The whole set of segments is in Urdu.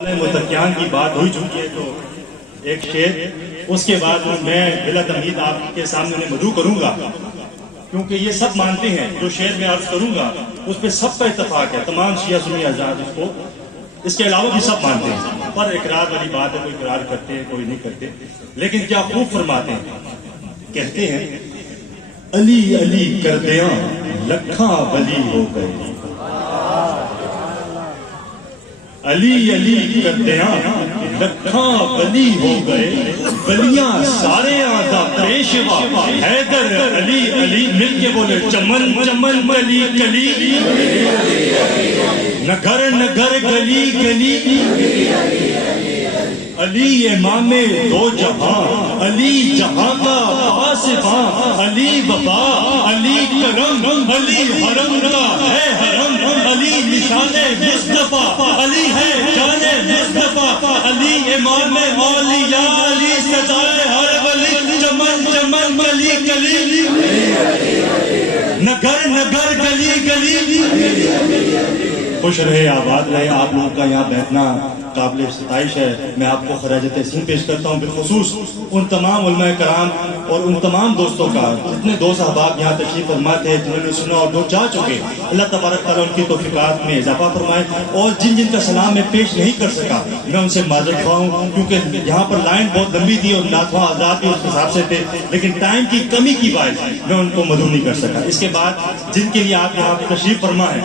متقیان کی بات ہو چکی ہے تو ایک شعر اس کے بعد میں بلا تمہید آپ کے سامنے مدعو کروں گا، کیونکہ یہ سب مانتے ہیں جو شعر میں عرض کروں گا اس پہ سب کا اتفاق ہے، تمام شیعہ سنی حضرات اس کو، اس کے علاوہ بھی سب مانتے ہیں، پر اقرار والی بات ہے، کوئی اقرار کرتے ہیں کوئی نہیں کرتے، لیکن کیا خوب فرماتے ہیں، کہتے ہیں علی علی کردیاں لکھاں ولی ہو گئے، علی علی کردیاں لکھاں ولی ہو گئے، ولیاں سارے آدھا پیشوا حیدر علی علی، مل کے بولے چمن چمن کلی کلی، نگر نگر گلی گلی، علی امام دو جہاں، علی جہاں کا پاسباں، علی وفا علی کرم، علی حرم کا ہے حرم، علی نشان مصطفیٰ، علی ہے جان مصطفیٰ، علی امام اولیاء، علی سزائے ہر ولی، چمن چمن گلی گلی، نگر نگر گلی گلی، خوش رہے آباد رہے۔ آپ لوگوں کا یہاں بیٹھنا قابل ستائش ہے، میں آپ کو خراج تحسین پیش کرتا ہوں، بالخصوص ان تمام علماء کرام اور ان تمام دوستوں کا، جتنے دوست احباب یہاں تشریف فرما تھے، جنہوں نے سنا اور جو جا چکے، اللہ تبارک تعالیٰ ان کی توفیقات میں اضافہ فرمائے، اور جن جن کا سلام میں پیش نہیں کر سکا میں ان سے معذرت خواہ ہوں، کیونکہ یہاں پر لائن بہت لمبی تھی اور ناتواں آزاد بھی اس حساب سے تھے، لیکن ٹائم کی کمی کی باعث میں ان کو مدعو نہیں کر سکا۔ اس کے بعد جن کے لیے آپ یہاں تشریف فرما ہے،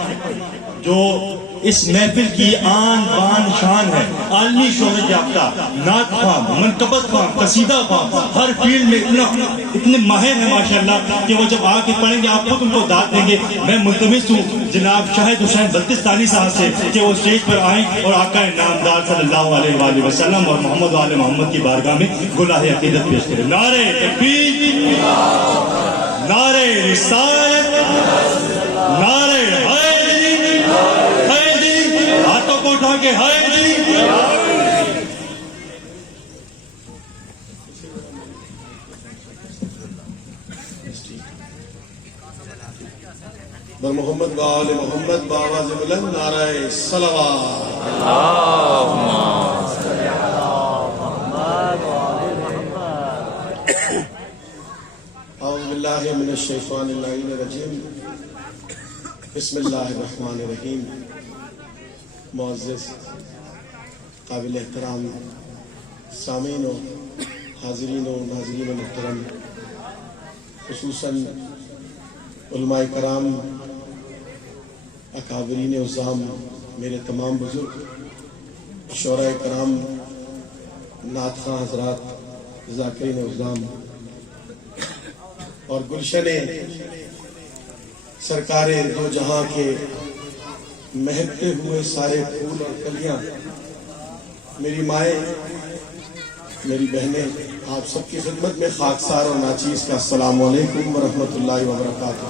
جو اس محفل کی آن بان شان ہے، عالمی شہرت یافتہ، نعت خواہ، منقبت خواہ، قصیدہ خواہ، ہر فیلڈ میں اتنے ماہر ہیں ماشاءاللہ کہ وہ جب آ کے پڑھیں گے آپ خود ان کو داد دیں گے۔ میں ملتمس ہوں جناب شاہد حسین بلتستانی صاحب سے کہ وہ اسٹیج پر آئیں اور آقا نامدار صلی اللہ علیہ وآلہ وسلم اور محمد وآل محمد کی بارگاہ میں گلہ عقیدت پیش کریں۔ نعرہ تکبیر، نعرہ رسالت، نعرہ اٹھا کے حیدری، بر محمد وآل محمد بآواز بلند نعرہ صلوات۔ اللہم صلی علی محمد وآل محمد۔ اعوذ باللہ من الشیطان اللعین الرجیم، بسم اللہ الرحمن الرحیم۔ معزز قابل احترام سامعین و حاضرین و ناظرین محترم، خصوصاً علماء کرام، اکابرین عظام، میرے تمام بزرگ، شعراء کرام، نعت خواہ حضرات، ذاکرین عظام، اور گلشن سرکار دو جہاں کے مہکتے ہوئے سارے پھول اور کلیاں، میری مائیں، میری بہنیں، آپ سب کی خدمت میں خاکسار اور ناچیز کا السلام علیکم ورحمۃ اللہ وبرکاتہ۔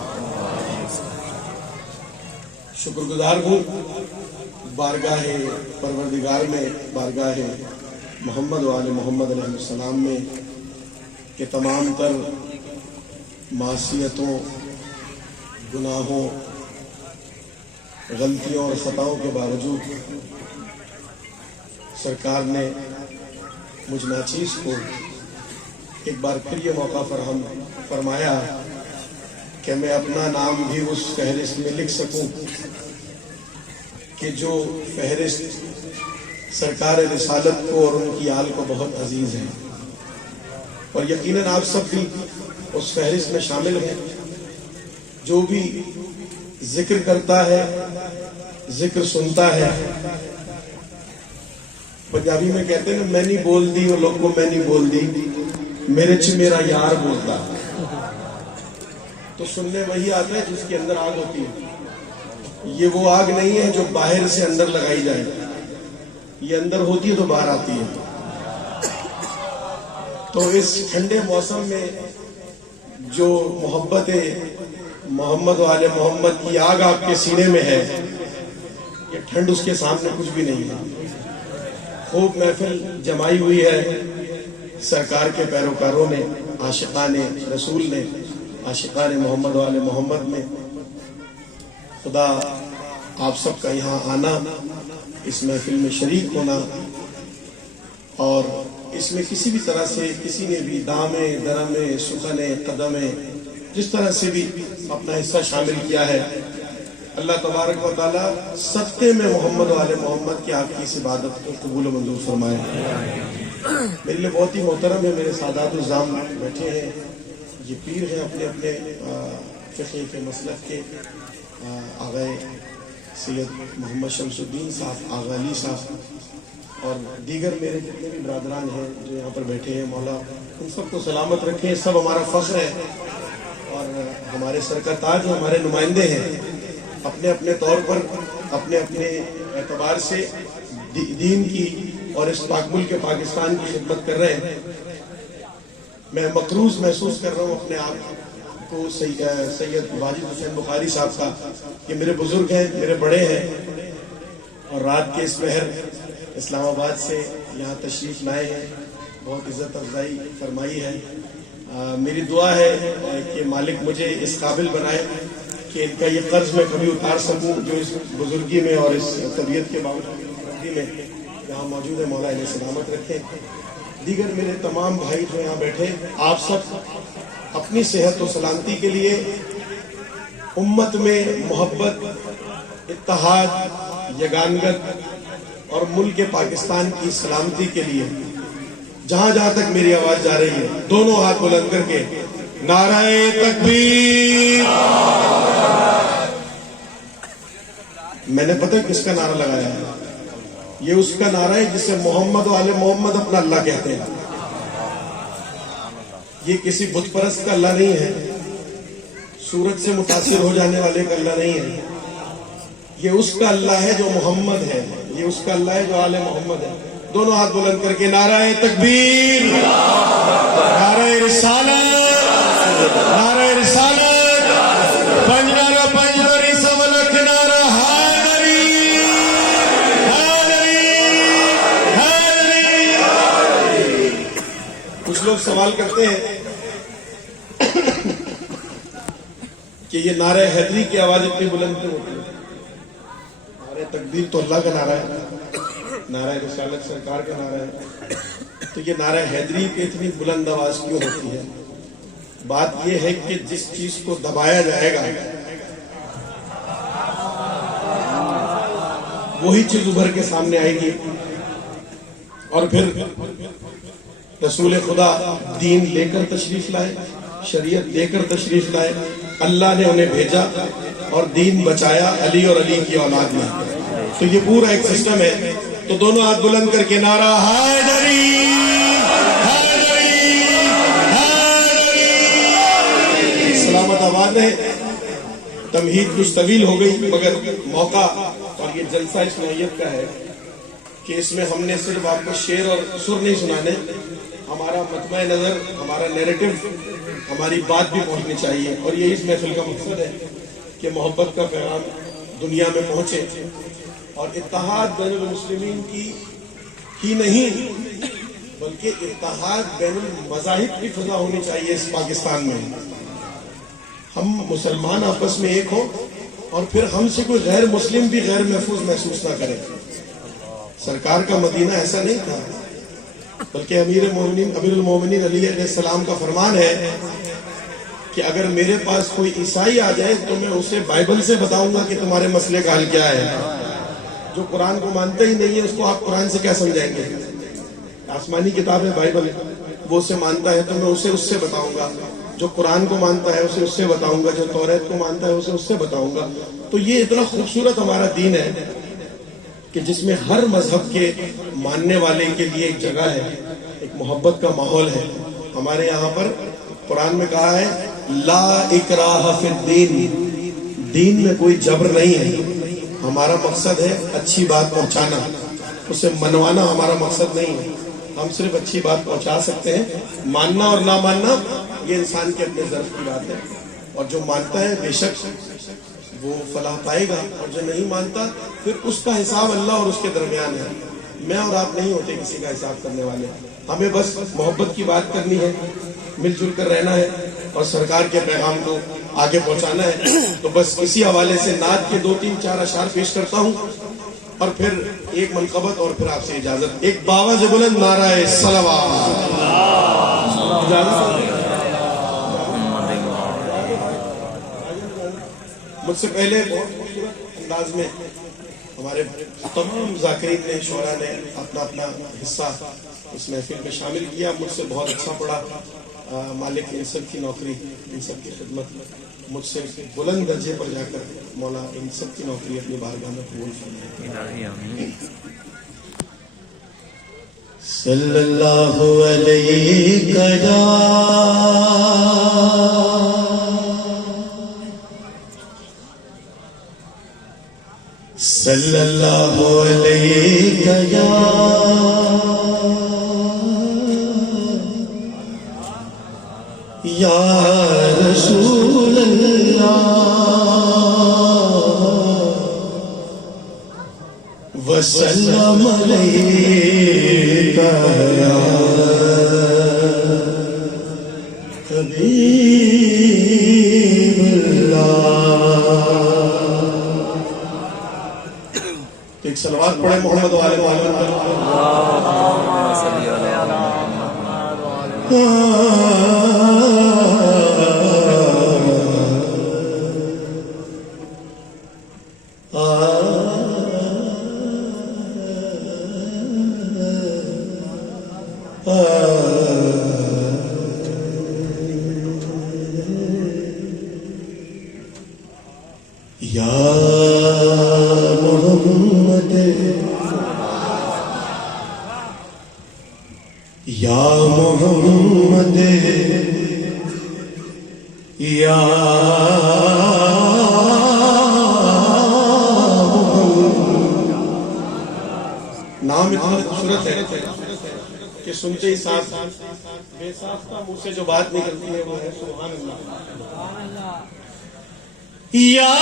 شکر گزار ہوں بارگاہ پروردگار میں، بارگاہ محمد وآل محمد علیہ السلام میں، کہ تمام تر معصیتوں، گناہوں، غلطیوں اور خطاؤں کے باوجود سرکار نے مجھ ناچیز کو ایک بار پھر یہ موقع فراہم فرمایا کہ میں اپنا نام بھی اس فہرست میں لکھ سکوں کہ جو فہرست سرکار رسالت کو اور ان کی آل کو بہت عزیز ہے، اور یقیناً آپ سب بھی اس فہرست میں شامل ہیں۔ جو بھی ذکر کرتا ہے، ذکر سنتا ہے، پنجابی میں کہتے ہیں میں نہیں بول دی اور لوگ کو میں نہیں بول دی، میرے چھ میرا یار بولتا، تو سننے وہی آتا ہے جس کے اندر آگ ہوتی ہے۔ یہ وہ آگ نہیں ہے جو باہر سے اندر لگائی جائے، یہ اندر ہوتی ہے تو باہر آتی ہے۔ تو اس ٹھنڈے موسم میں جو محبت محمد وآل محمد کی آگ آپ کے سینے میں ہے، یہ ٹھنڈ اس کے سامنے کچھ بھی نہیں ہے۔ خوب محفل جمائی ہوئی ہے سرکار کے پیروکاروں نے، عاشقان رسول نے، عاشقان محمد وآل محمد نے۔ خدا آپ سب کا یہاں آنا، اس محفل میں شریک ہونا، اور اس میں کسی بھی طرح سے کسی نے بھی دامے درمے سخنے قدمے جس طرح سے بھی اپنا حصہ شامل کیا ہے، اللہ تبارک و تعالیٰ صدقے میں محمد و آل محمد کی آپ کی اس عبادت کو قبول و منظور فرمائے۔ میرے لیے بہت ہی محترم ہے، میرے سادات الزام بیٹھے ہیں، یہ پیر ہیں اپنے اپنے فقہ کے مسلک کے، آغا سید محمد شمس الدین صاحب، آغا علی صاحب، اور دیگر میرے جتنے بھی برادران ہیں جو یہاں پر بیٹھے ہیں، مولا ان سب کو سلامت رکھیں، سب ہمارا فخر ہے اور ہمارے سر کا تاج، ہمارے نمائندے ہیں، اپنے اپنے طور پر اپنے اپنے اعتبار سے دین کی اور اس پاک ملک پاکستان کی خدمت کر رہے ہیں۔ میں مقروض محسوس کر رہا ہوں اپنے آپ کو سید واجد حسین بخاری صاحب کا، کہ میرے بزرگ ہیں، میرے بڑے ہیں، اور رات کے اس پہر اسلام آباد سے یہاں تشریف لائے ہیں، بہت عزت افزائی فرمائی ہے۔ میری دعا ہے کہ مالک مجھے اس قابل بنائے کہ ان کا یہ قرض میں کبھی اتار سکوں، جو اس بزرگی میں اور اس طبیعت کے باوجود میں یہاں موجود ہے، مولا انہیں سلامت رکھے۔ دیگر میرے تمام بھائی جو یہاں بیٹھے، آپ سب اپنی صحت و سلامتی کے لیے، امت میں محبت، اتحاد، یگانگت اور ملک پاکستان کی سلامتی کے لیے جہاں جہاں تک میری آواز جا رہی ہے، دونوں ہاتھ بلند کر کے نعرہ تکبیر۔ میں نے پتہ کس کا نعرہ لگایا ہے؟ یہ اس کا نعرہ ہے جسے محمد و آل محمد اپنا اللہ کہتے ہیں۔ یہ کسی بت پرست کا اللہ نہیں ہے، سورج سے متاثر ہو جانے والے کا اللہ نہیں ہے، یہ اس کا اللہ ہے جو محمد ہے، یہ اس کا اللہ ہے جو آل محمد ہے۔ دونوں ہاتھ بلند کر کے نعرہ تکبیر، نعرہ رسالت، نعرہ رسالت، پنجنارا پنجناری سولک نعرہ حیدری، حیدری، حیدری۔ کچھ لوگ سوال کرتے ہیں کہ یہ نعرہ حیدری کی آواز اتنی بلند کیوں ہوتی ہے؟ نعرہ تکبیر تو اللہ کا نعرہ ہے، نعرہ رسالت سرکار کا نعرہ ہے، تو یہ نعرہ حیدری پہ اتنی بلند آواز کیوں ہوتی ہے؟ بات یہ ہے کہ جس چیز کو دبایا جائے گا وہی چیز ابھر کے سامنے آئے گی، اور پھر رسول خدا دین لے کر تشریف لائے، شریعت لے کر تشریف لائے، اللہ نے انہیں بھیجا اور دین بچایا علی اور علی کی اولاد میں۔ تو یہ پورا ایک سسٹم ہے۔ تو دونوں ہاتھ بلند کر کے نعرہ حیدری، حیدری، حیدری۔ سلامت آباد ہے۔ تمہید کچھ طویل ہو گئی، مگر موقع اور یہ جلسہ اس نوعیت کا ہے کہ اس میں ہم نے صرف آپ کو شعر اور سر نہیں سنانے، ہمارا مطمع نظر، ہمارا نیریٹو، ہماری بات بھی پہنچنی چاہیے، اور یہ اس محفل کا مقصد ہے کہ محبت کا پیغام دنیا میں پہنچے، اور اتحاد بین المسلمین کی ہی نہیں بلکہ اتحاد بین المذاہب کی فضا ہونی چاہیے اس پاکستان میں۔ ہم مسلمان آپس میں ایک ہوں، اور پھر ہم سے کوئی غیر مسلم بھی غیر محفوظ محسوس نہ کرے۔ سرکار کا مدینہ ایسا نہیں تھا، بلکہ امیر المومنین علی علیہ السلام کا فرمان ہے کہ اگر میرے پاس کوئی عیسائی آ جائے تو میں اسے بائبل سے بتاؤں گا کہ تمہارے مسئلے کا حل کیا ہے۔ جو قرآن کو مانتے ہی نہیں ہے اس کو آپ قرآن سے کیا سمجھائیں گے؟ آسمانی کتاب ہے بائبل، وہ اسے مانتا ہے تو میں اسے اس سے بتاؤں گا، جو قرآن کو مانتا ہے اسے اس سے بتاؤں گا، جو توریت کو مانتا ہے اسے اس سے بتاؤں گا۔ تو یہ اتنا خوبصورت ہمارا دین ہے کہ جس میں ہر مذہب کے ماننے والے کے لیے ایک جگہ ہے، ایک محبت کا ماحول ہے۔ ہمارے یہاں پر قرآن میں کہا ہے لا اکراہ فی الدین، دین میں کوئی جبر نہیں ہے۔ ہمارا مقصد ہے اچھی بات پہنچانا، اسے منوانا ہمارا مقصد نہیں ہے۔ ہم صرف اچھی بات پہنچا سکتے ہیں، ماننا اور نہ ماننا یہ انسان کے اپنے ظرف کی بات ہے، اور جو مانتا ہے بے شک وہ فلاح پائے گا، اور جو نہیں مانتا پھر اس کا حساب اللہ اور اس کے درمیان ہے۔ میں اور آپ نہیں ہوتے کسی کا حساب کرنے والے، ہمیں بس محبت کی بات کرنی ہے، مل جل کر رہنا ہے، اور سرکار کے پیغام کو آگے پہنچانا ہے. تو بس اسی حوالے سے نعت کے 2-3-4 اشعار پیش کرتا ہوں اور پھر ایک منقبت اور پھر آپ سے اجازت. ایک باواز بلند نعرہ صلوات. مجھ سے پہلے بہت خوبصورت انداز میں ہمارے تمام ذاکرین نے، شعراء نے اپنا اپنا حصہ اس محفل میں شامل کیا. مجھ سے بہت اچھا پڑا. مالک ان سب کی نوکری، ان سب کی خدمت مجھ سے بلند درجے پر جا کر مولا ان سب کی نوکری اپنی بارگاہ میں قبول فرمائے. صلی اللہ علیہ صلی اللہ علیہ یا رسول اللہ وسلم علیہ یا حبیب ایک صلوات پڑھے محمد وآل محمد. یا محمد یا نام اتنا خوبصورت ہے کہ سنتے ہی ساتھ بے ساختہ منہ سے جو بات نکلتی ہے وہ ہے سبحان اللہ. یا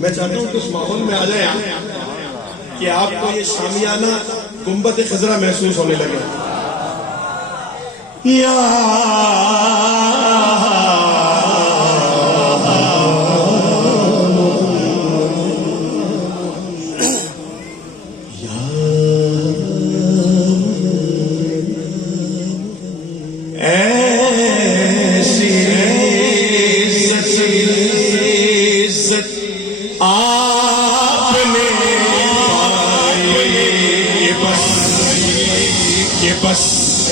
میں چاہتا ہوں کہ اس ماحول میں آ جائیں کہ آپ کو یہ شامیانہ گنبد خضرا محسوس ہونے لگے. یا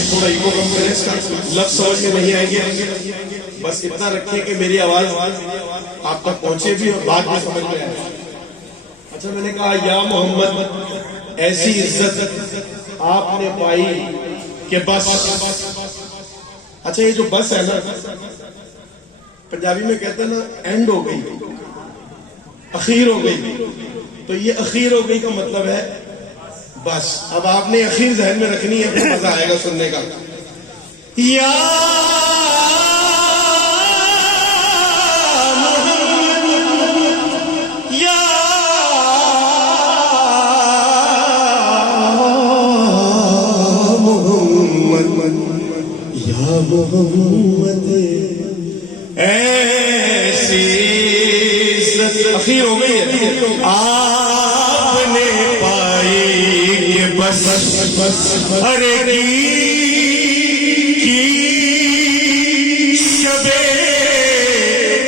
تھوڑا ایگو کانفیڈنس کا لفظ سمجھ میں نہیں آئیں گے. بس اتنا رکھیں کہ میری آواز آپ تک پہنچے بھی اور بات میں سمجھ میں آئے. اچھا میں نے کہا یا محمد ایسی عزت آپ نے پائی کہ بس. اچھا یہ جو بس ہے نا پنجابی میں کہتے ہیں نا اینڈ ہو گئی، اخیر ہو گئی. تو یہ اخیر ہو گئی کا مطلب ہے بس. اب آپ نے اخیر ذہن میں رکھنی ہے پھر مزہ آئے گا سننے کا. یا محمد ایسی عزت اخیر ہو گئی ہے آپ نے پائی کہ بس ہر کی شب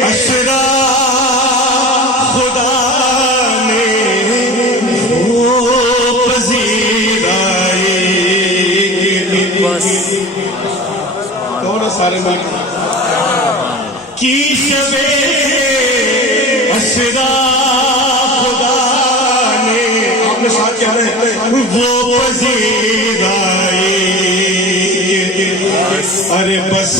عشرہ خدا نے وہ پذیرائی بس سارے ملک کی شب عشرہ خدا نے آپ نے ساتھ کیا رہے وہ پذیرائی ارے بس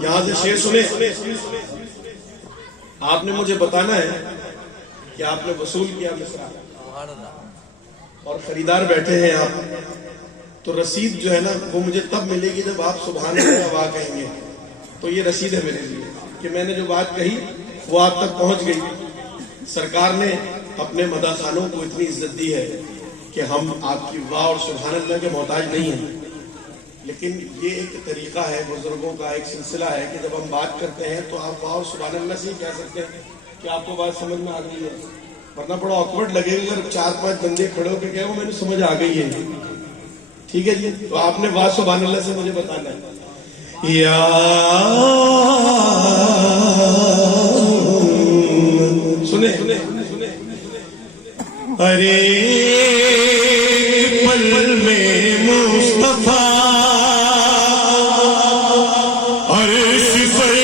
یہاں سے شعر سنے. آپ نے مجھے بتانا ہے کہ آپ نے وصول کیا مصرع اور خریدار بیٹھے ہیں آپ, تو رسید جو ہے نا وہ مجھے تب ملے گی جب آپ سبحان اللہ واہ کہیں گے. تو یہ رسید ہے میرے لیے کہ میں نے جو بات کہی وہ آپ تک پہنچ گئی. سرکار نے اپنے مداح خانوں کو اتنی عزت دی ہے کہ ہم آپ کی واہ اور سبحان اللہ کے محتاج نہیں ہیں, لیکن یہ ایک طریقہ ہے, بزرگوں کا ایک سلسلہ ہے کہ جب ہم بات کرتے ہیں تو آپ واہ اور سبحان اللہ سے ہی کہہ سکتے ہیں کہ آپ کو بات سمجھ میں آ گئی ہے, ورنہ بڑا آکورڈ لگے گا اگر 4-5 بندے کھڑے ہو کے کہے وہ میں نے سمجھ آ گئی ہے. ٹھیک ہے جی, تو آپ نے واہ سبحان اللہ سے مجھے بتانا ہے. یا سنے ارے پل میں مصطفیٰ عرش پر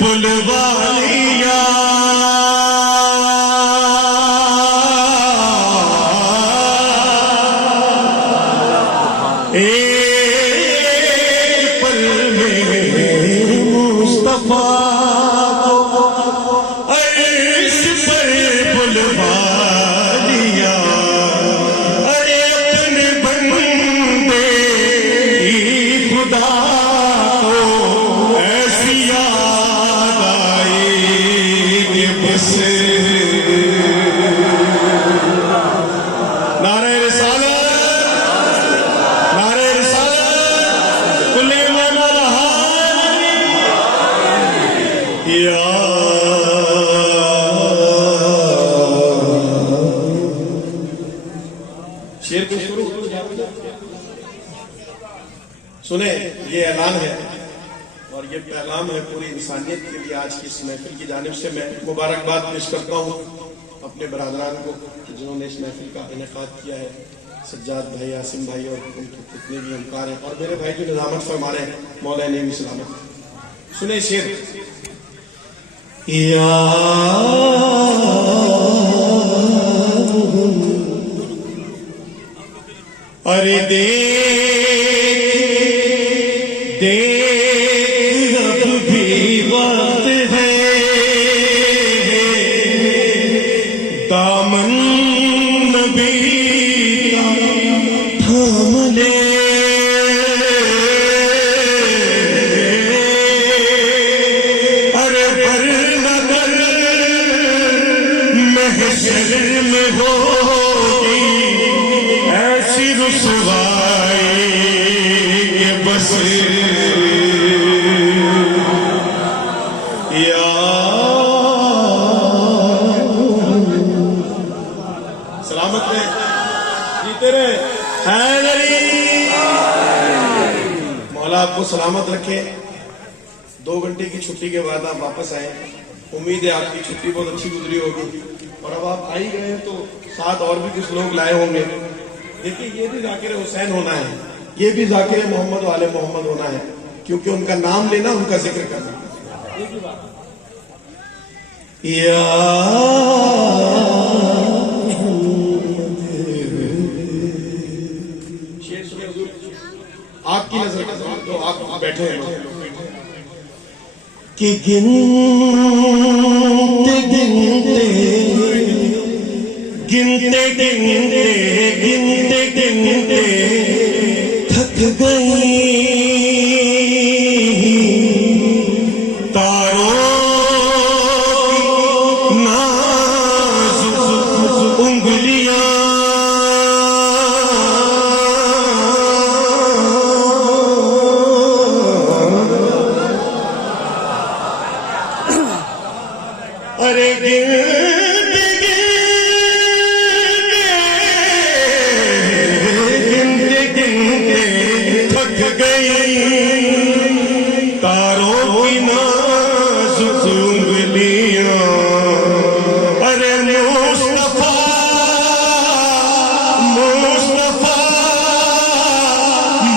بلوا لیا, ایک پل میں مصطفیٰ سنیں, یہ اعلان ہے اور یہ پیغام ہے پوری انسانیت کے لیے. آج کی اس محفل کی جانب سے میں مبارکباد پیش کرتا ہوں اپنے برادران کو جنہوں نے اس محفل کا انعقاد کیا ہے, سجاد بھائی, عاصم بھائی اور ان کے جتنے بھی ہمکار ہیں, اور میرے بھائی جو نظامت فرما رہے ہیں مولا نعیم سلامت. سنیں شعر. ارے اب بھی وقت ہے, دامن نبی کا تھام لے, ارے ورنہ کل محشر میں ہوگی ایسی رسوائی کہ بس سلامت رہے, جیتے رہے. مولا آپ کو سلامت رکھے. 2 گھنٹے کی چھٹی کے بعد آپ واپس آئے, امید ہے آپ کی چھٹی بہت اچھی گزری ہوگی, اور اب آپ آئی گئے ہیں تو ساتھ اور بھی کچھ لوگ لائے ہوں گے. دیکھیے یہ بھی ذاکر حسین ہونا ہے, یہ بھی ذاکر محمد و آل محمد ہونا ہے, کیونکہ ان کا نام لینا, ان کا ذکر کرنا. آپ کی نظر تو آپ بیٹھے ہیں کہ گنتے گنتے تھک گئی تاروں کی نازک انگلیاں, ارے تاروں کی نازک انگلیاں, ارے مصطفیٰ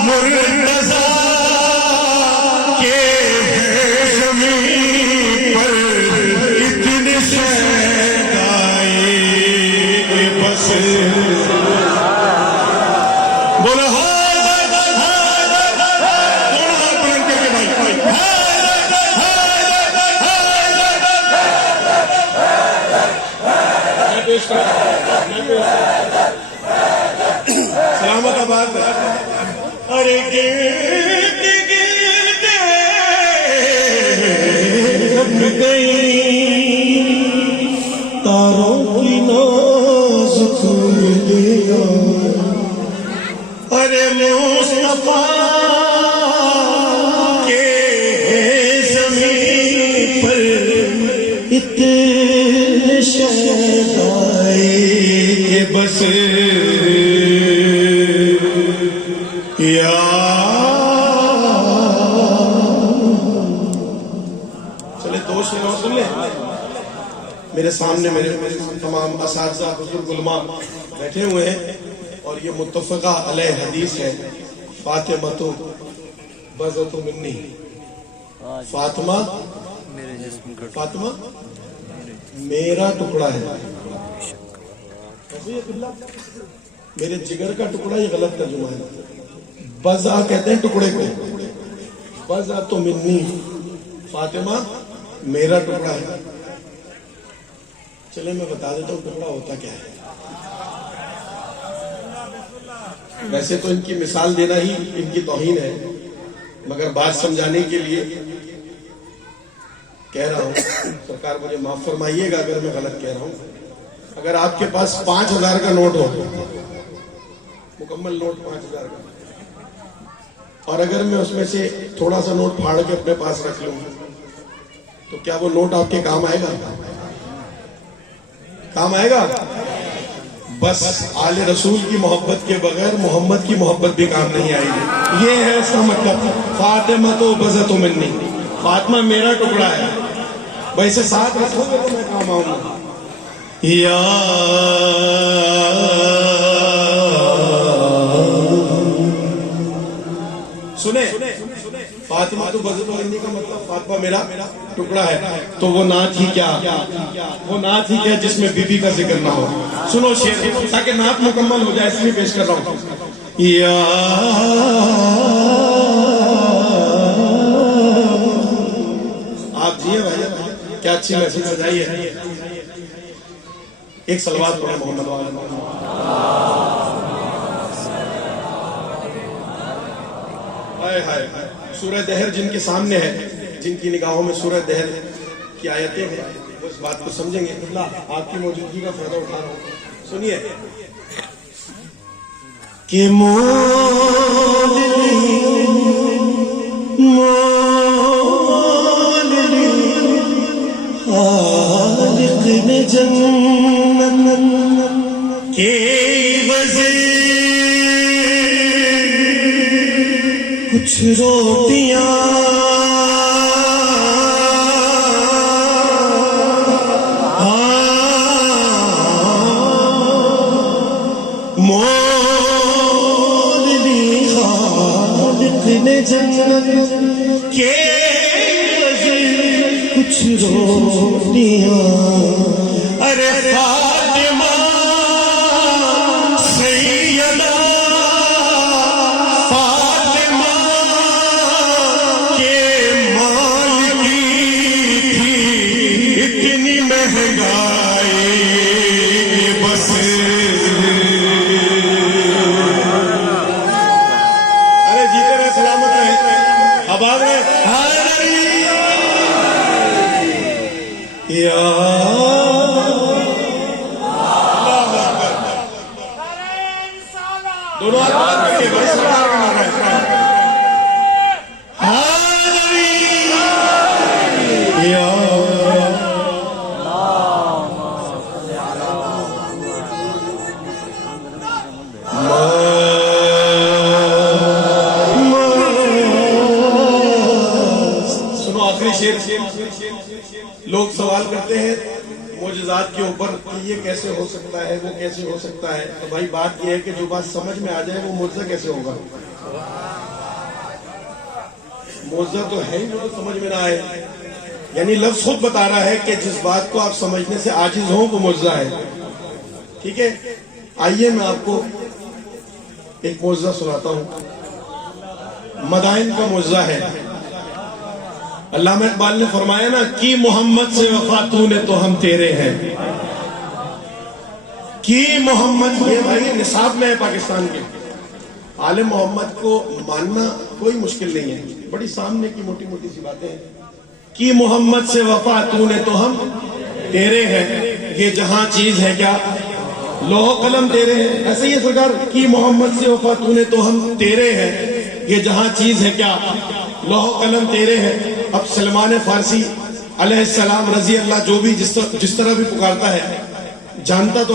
مرتضیٰ کے زمین پر اتنے سے ارے گرد گرد رکھ گئی تاروں کی نازک دیا، ارے مصطفیٰ کے زمین پر اتنے شہدائے کہ بس یا چلے دو شعر سن لیں. میرے سامنے میرے تمام اساتذہ بزرگ علماء بیٹھے ہوئے ہیں اور یہ متفقہ علیہ حدیث ہے. فاطمہ بضعۃ منی، فاطمہ فاطمہ میرا ٹکڑا ہے. میرے جگر کا ٹکڑا، یہ غلط ترجمہ ہے. بضع کہتے ہیں ٹکڑے کو، بضعۃ منی، فاطمہ میرا ٹکڑا ہے. چلے میں بتا دیتا ہوں ٹکڑا ہوتا کیا ہے. ویسے تو ان کی مثال دینا ہی ان کی توہین ہے، مگر بات سمجھانے کے لیے کہہ رہا ہوں. سرکار مجھے معاف فرمائیے گا اگر میں غلط کہہ رہا ہوں. اگر آپ کے پاس 5000 کا نوٹ ہو، مکمل نوٹ 5000 کا، اور اگر میں اس میں سے تھوڑا سا نوٹ پھاڑ کے اپنے پاس رکھ لوں تو کیا وہ نوٹ آپ کے کام آئے گا؟ کام آئے گا؟ بس آل رسول کی محبت کے بغیر محمد کی محبت بھی کام نہیں آئے گی. یہ ہے اس کا مطلب. فاطمہ تو بضعۃ منی، فاطمہ میرا ٹکڑا ہے. ویسے ساتھ رکھو گے تو میں کام آؤں گا. یا سنیں، فاطمہ تو بضعۃ منی کا مطلب فاطمہ میرا ٹکڑا ہے. تو وہ نعت ہی کیا، وہ نعت ہی کیا جس میں بی بی کا ذکر نہ ہو. سنو شعر تاکہ نعت مکمل ہو جائے، اس لیے پیش کر رہا ہوں. یا آپ جیے بھائی، کیا اچھی محفل سجائی ہے. ایک صلوات پڑھیں محمد وعلی محمد. سورہ دہر جن کے سامنے ہے، جن کی نگاہوں میں سورہ دہر کی آیتیں ہیں، وہ اس بات کو سمجھیں گے. آپ کی موجودگی کا فائدہ اٹھا رہا ہوں. سنیے کہ خالق نے جنت کے وزیر کچھ روٹیاں مول لی. خالق نے جنت کے وزیر کچھ روٹیاں. ارے فاطمہ سیدہ فاطمہ کے مال کی تھی اتنی مہنگائی بس. ارے جیتے رہے، سلامت رہے، آباد رہے. یا دونوں ہاتھ رکھے بھائی، سرکار کا نعرہ ہے. یا سنو آخری شعر. لوگ سوال کرتے ہیں معجزات کے اوپر کہ یہ کیسے ہو سکتا ہے، وہ کیسے ہو سکتا ہے. تو بھائی بات یہ ہے کہ جو بات سمجھ میں آ جائے وہ معجزہ کیسے ہوگا. معجزہ تو ہے ہی جو سمجھ میں نہ آئے. یعنی لفظ خود بتا رہا ہے کہ جس بات کو آپ سمجھنے سے عاجز ہوں وہ معجزہ ہے. ٹھیک ہے، آئیے میں آپ کو ایک معجزہ سناتا ہوں. مدائن کا معجزہ ہے. علامہ اقبال نے فرمایا نا، کی محمد سے وفا تو نے تو ہم تیرے ہیں. کی محمد، یہ بھائی نصاب میں ہے پاکستان کے. آل محمد کو ماننا کوئی مشکل نہیں ہے، بڑی سامنے کی موٹی موٹی سی باتیں ہیں. کی محمد سے وفا تو نے تو ہم تیرے ہیں، یہ جہاں چیز ہے کیا لوح قلم تیرے ہیں. ایسے ہی ہے سرکار، کی محمد سے وفا تو نے تو ہم تیرے ہیں، یہ جہاں چیز ہے کیا لوح قلم تیرے ہیں. اب سلمان فارسی علیہ السلام رضی اللہ جو بھی جس طرح بھی پکارتا ہے جانتا تو ہے